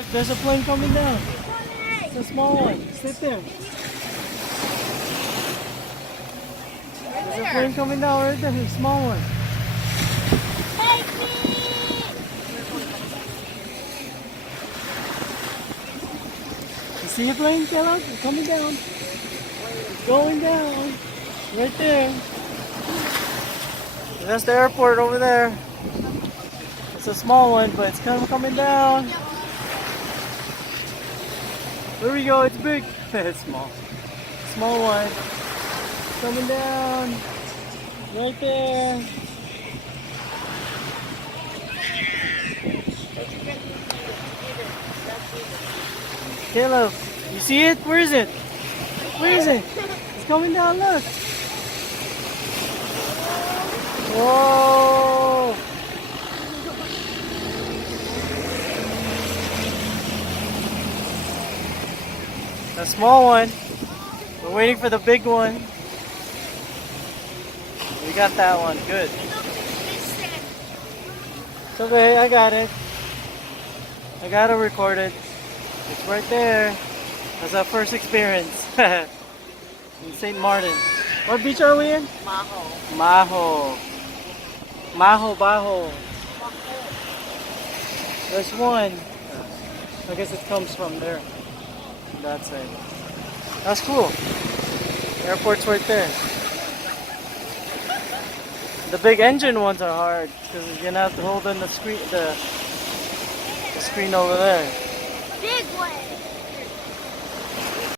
There's a plane coming down. It's a small one. Sit there. There's a plane coming down right there. A small one. You see a plane, Caleb? It's coming down. It's going down. Right there. And that's the airport over there. It's a small one, but it's kind of coming down. There we go, it's big. It's small. Small one. Coming down. Right there. Caleb, you see it? Where is it? Where is it? It's coming down, look. Whoa! A small one. We're waiting for the big one. We got that one. Good. It's okay. I got it. I gotta record it. It's right there. That's our first experience in St. Martin. What beach are we in? Maho. Maho. Maho Baho. There's one. I guess it comes from there. That side. That's cool. Airport's right there. The big engine ones are hard because you're gonna have to hold in the screen over there. Big one.